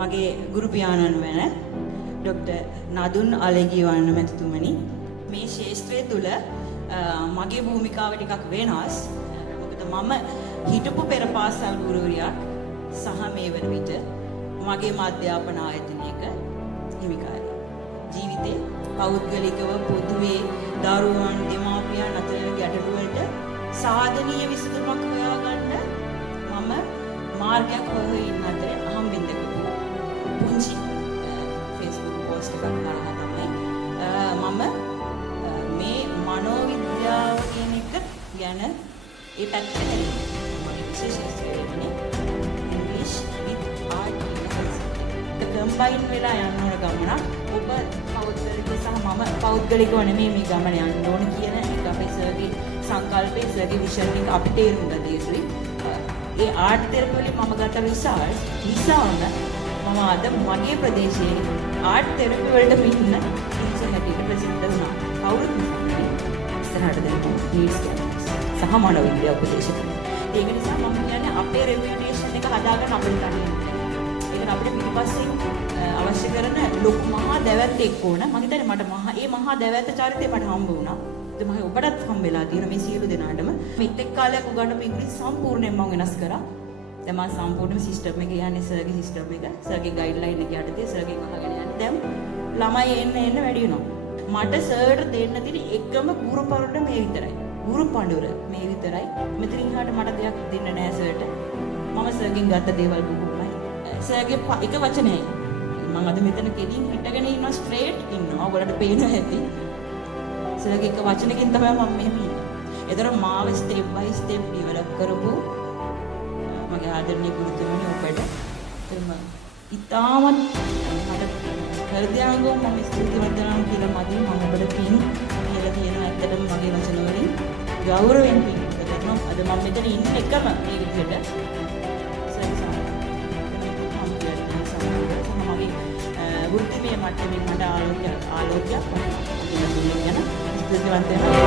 මගේ ගුරු පියාණන් වෙන ડોક્ટર නදුන් අලෙගිවන්න මැතිතුමනි මේ ශාස්ත්‍රය තුල මගේ භූමිකාව ටිකක් වෙනස්. මොකද මම හිටපු පෙර පාසල් ගුරුවරියක් සහ මේ වන විට මගේ අධ්‍යාපන ආයතනයක හිමිකාරයෙක්. ජීවිතේ පෞද්ගලිකව පොදුවේ දරුවන් දෙමාපියන් අතර ගැටලු වලට සාධනීය විසඳුමක් හොයාගන්න මම මාර්ගයක් හොයමින් ඉන්න අතරේ අහම්බෙන් දැකපු පුංචි Facebook post එකක් කරලා තමයි මම මේ මනෝවිද්‍යාව කියන එක ගැන ඒ පැත්තට මගේ විශේෂත්වය වෙන්නේ English with art කම්බයින් වෙලා යන්න ඕන ගමනක්. ඔබ පෞද්ගලික සහ මම පෞද්ගලිකව නෙමෙයි මේ ගමන යන්න ඕන කියන එක අපේ සර්ගේ සංකල්පයේ සර්ගේ විෂන් එක අපිට තේරුම් ගන්න යුතුයි. ඒ ආර්ට් තෙරපි වලින් මම ගත්ත රිසල්ට්ස් නිසාම මම අද මගේ ප්‍රදේශයේ ආර්ට් තෙරපි වලට ඉන්න ඉන්සන් හැටියට ප්‍රසිද්ධ වුණා. කවුරුත් ඉස්සරහට දෙන්න නීඩ්ස් සහ මනෝවිද්‍යාව උපදේශක. ඒක නිසා මම කියන්නේ අපේ රෙපියුටේෂන් එක හදාගන්න අපිට ගන්න. අපිට පිටිපස්සෙන් අවශ්‍ය කරන ලොකු මහා දැවැත්තෙක් ඕන. මම හිතන්නේ මට මහා දැවැත්ත චරිතය මට හම්බ වුණා. ඒක මම ඔබටත් හම්බෙලා තියෙන මේ සියලු දෙනාටම මෙත් එක් කාලයක් උගන්වපු ඉංග්‍රීසි සම්පූර්ණයෙන් මම වෙනස් කරා. දැන් මම සම්පූර්ණයෙන්ම සිස්ටම් එක යන්නේ සර්ගේ සිස්ටම් එක. සර්ගේ ගයිඩ්ලයින් එක යටතේ සර්ගෙන් අහගෙන යන්නේ. දැන් ළමයි එන්න වැඩි වෙනවා. මට සර්ට දෙන්න තියෙන එකම ගුරු පඬුර මේ විතරයි. ගුරු පඬුර මේ විතරයි. මෙතනින් එහාට මට දෙයක් දෙන්න නෑ සර්ට. මම සර්ගෙන් ගත්ත දේවල් දුන්නා. සර්ගේ එක වචනයයි. මම අද මෙතන කෙලින් හිටගෙන ඉන්නවා ස්ට්‍රේට් ඉන්නවා. ඔයාලට පේනවා ඇති. සර්ගේ එක වචනකින් තමයි මම මෙහෙම ඉන්නේ. ඒතර මාව ස්ටෙප් බයි ස්ටෙප් ඩෙවලොප් කරපු මගේ ආදරණීය ගුරුතුමනි ඔබට එතන ඉතාමත් මට හෘදයාංගව මම ස්තුතිවන්ත වෙනවා කියලා මදින් මම ඔබට පින් කියලා කියන ඇත්තටම මගේ වචන වලින් ගෞරවයෙන් පින් කරනවා. අද මම මෙතන ඉන්න එකම මේ විදිහට වෘත්තිමය මට්ටමින් මට ආලෝකයක් දුන්නා. ස්තුතිවන්ත වෙනවා.